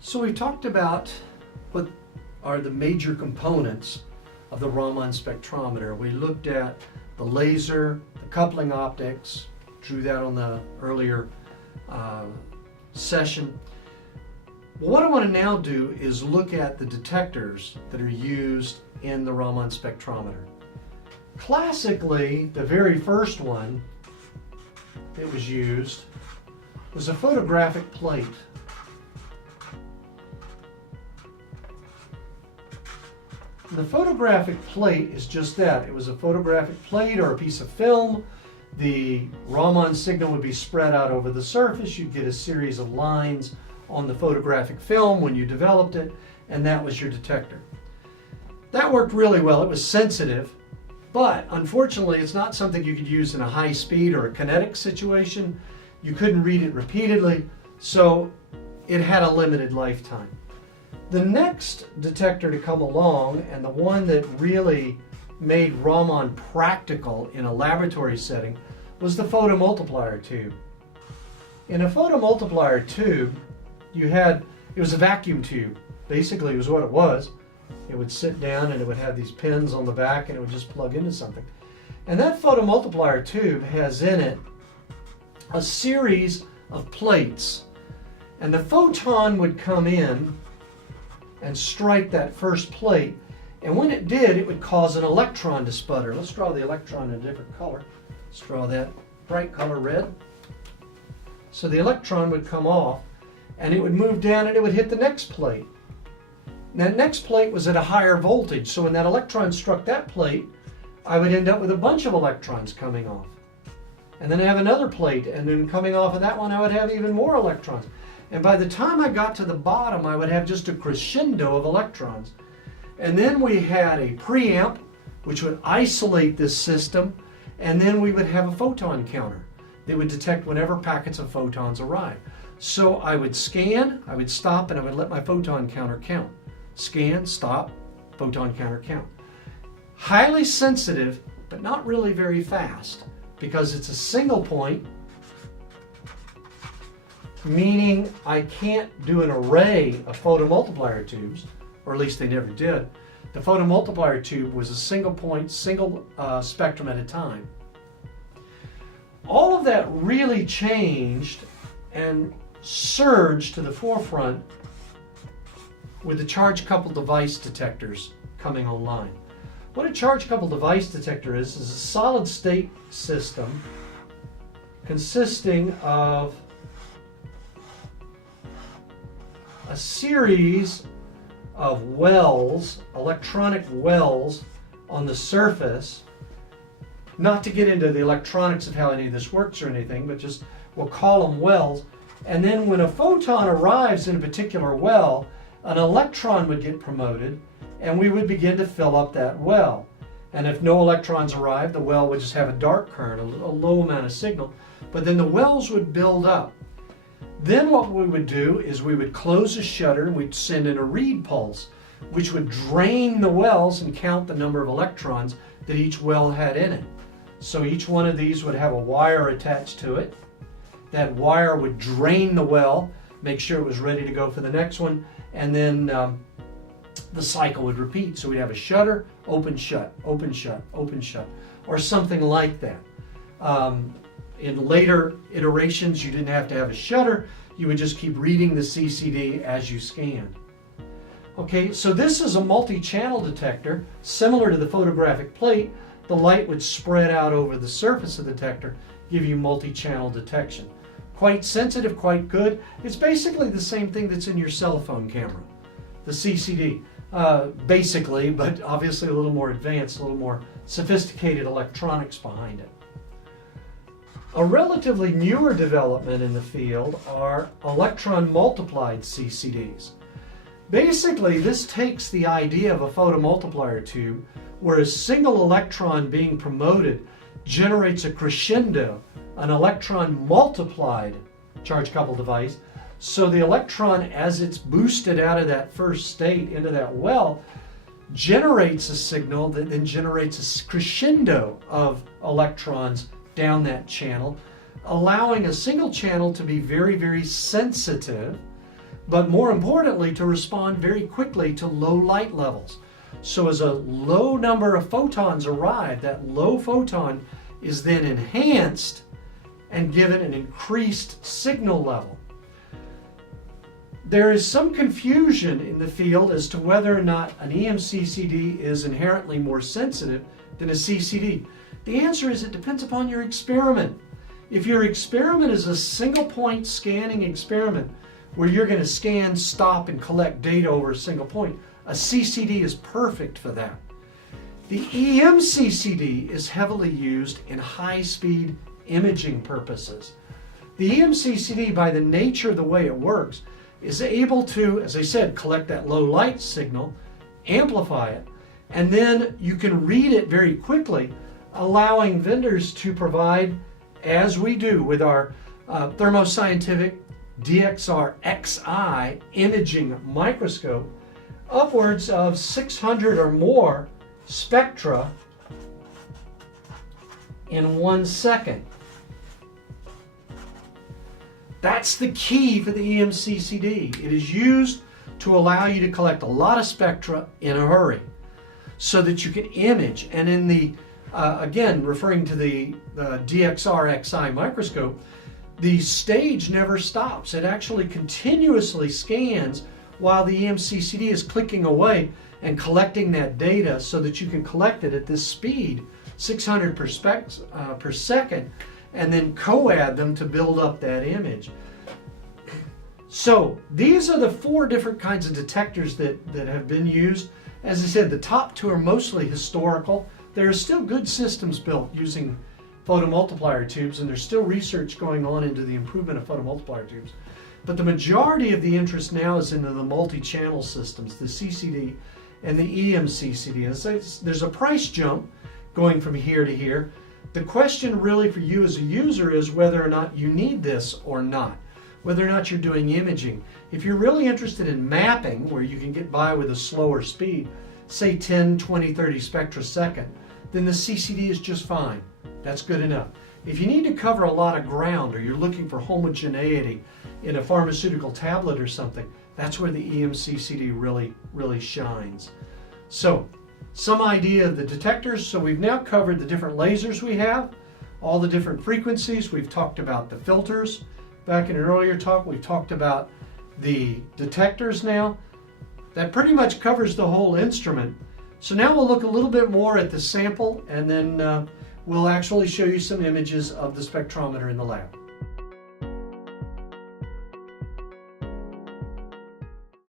So we've talked about what are the major components of the Raman spectrometer. We looked at the laser, the coupling optics, drew that on the earlier session. Well, what I want to now do is look at the detectors that are used in the Raman spectrometer. Classically, the very first one that was used was a photographic plate. And the photographic plate is just that. It was a photographic plate or a piece of film. The Raman signal would be spread out over the surface. You'd get a series of lines on the photographic film when you developed it, and that was your detector. That worked really well. It was sensitive, but unfortunately it's not something you could use in a high speed or a kinetic situation. You couldn't read it repeatedly, so it had a limited lifetime. The next detector to come along, and the one that really made Raman practical in a laboratory setting, was the photomultiplier tube. In a photomultiplier tube, it was a vacuum tube. Basically, it was what it was. It would sit down and it would have these pins on the back and it would just plug into something. And that photomultiplier tube has in it a series of plates. And the photon would come in and strike that first plate. And when it did, it would cause an electron to sputter. Let's draw the electron in a different color. Let's draw that bright color red. So the electron would come off and it would move down and it would hit the next plate. That next plate was at a higher voltage, so when that electron struck that plate, I would end up with a bunch of electrons coming off. And then I have another plate, and then coming off of that one I would have even more electrons. And by the time I got to the bottom, I would have just a crescendo of electrons. And then we had a preamp, which would isolate this system, and then we would have a photon counter that would detect whenever packets of photons arrive. So I would scan, I would stop, and I would let my photon counter count. Scan, stop, photon counter count. Highly sensitive, but not really very fast, because it's a single point, meaning I can't do an array of photomultiplier tubes, or at least they never did. The photomultiplier tube was a single point, single spectrum at a time. All of that really changed and surged to the forefront with the charge-coupled device detectors coming online. What a charge-coupled device detector is a solid-state system consisting of a series of wells, electronic wells on the surface. Not to get into the electronics of how any of this works or anything, but just we'll call them wells. And then when a photon arrives in a particular well, an electron would get promoted and we would begin to fill up that well. And if no electrons arrived, the well would just have a dark current, a low amount of signal, but then the wells would build up. Then what we would do is we would close a shutter and we'd send in a read pulse, which would drain the wells and count the number of electrons that each well had in it. So each one of these would have a wire attached to it. That wire would drain the well, make sure it was ready to go for the next one, and then the cycle would repeat. So we'd have a shutter, open, shut, open, shut, open, shut, or something like that. In later iterations, you didn't have to have a shutter. You would just keep reading the CCD as you scanned. Okay, so this is a multi-channel detector, similar to the photographic plate. The light would spread out over the surface of the detector, give you multi-channel detection. Quite sensitive, quite good. It's basically the same thing that's in your cell phone camera, the CCD. Basically, but obviously a little more advanced, a little more sophisticated electronics behind it. A relatively newer development in the field are electron multiplied CCDs. Basically, this takes the idea of a photomultiplier tube where a single electron being promoted generates a crescendo, an electron multiplied charge-coupled device. So the electron, as it's boosted out of that first state into that well, generates a signal that then generates a crescendo of electrons down that channel, allowing a single channel to be very, very sensitive, but more importantly, to respond very quickly to low light levels. So as a low number of photons arrive, that low photon is then enhanced and given an increased signal level. There is some confusion in the field as to whether or not an EMCCD is inherently more sensitive than a CCD. The answer is it depends upon your experiment. If your experiment is a single point scanning experiment where you're going to scan, stop, and collect data over a single point, a CCD is perfect for that. The EMCCD is heavily used in high-speed imaging purposes. The EMCCD, by the nature of the way it works, is able to, as I said, collect that low light signal, amplify it, and then you can read it very quickly, allowing vendors to provide, as we do with our Thermo Scientific DXR XI imaging microscope, upwards of 600 or more spectra in 1 second. That's the key for the EMCCD. It is used to allow you to collect a lot of spectra in a hurry so that you can image. And in the, again, referring to the DXR XI microscope, the stage never stops. It actually continuously scans while the EMCCD is clicking away and collecting that data so that you can collect it at this speed, 600 per second, and then co-add them to build up that image. So these are the 4 different kinds of detectors that have been used. As I said, the top 2 are mostly historical. There are still good systems built using photomultiplier tubes, and there's still research going on into the improvement of photomultiplier tubes. But the majority of the interest now is into the multi-channel systems, the CCD and the EMCCD. And there's a price jump going from here to here. The question really for you as a user is whether or not you need this or not, whether or not you're doing imaging. If you're really interested in mapping, where you can get by with a slower speed, say 10, 20, 30 spectra a second, then the CCD is just fine. That's good enough. If you need to cover a lot of ground, or you're looking for homogeneity in a pharmaceutical tablet or something, that's where the EMCCD really shines. So, some idea of the detectors. So we've now covered the different lasers we have, all the different frequencies. We've talked about the filters. Back in an earlier talk, we talked about the detectors now. That pretty much covers the whole instrument. So now we'll look a little bit more at the sample, and then we'll actually show you some images of the spectrometer in the lab.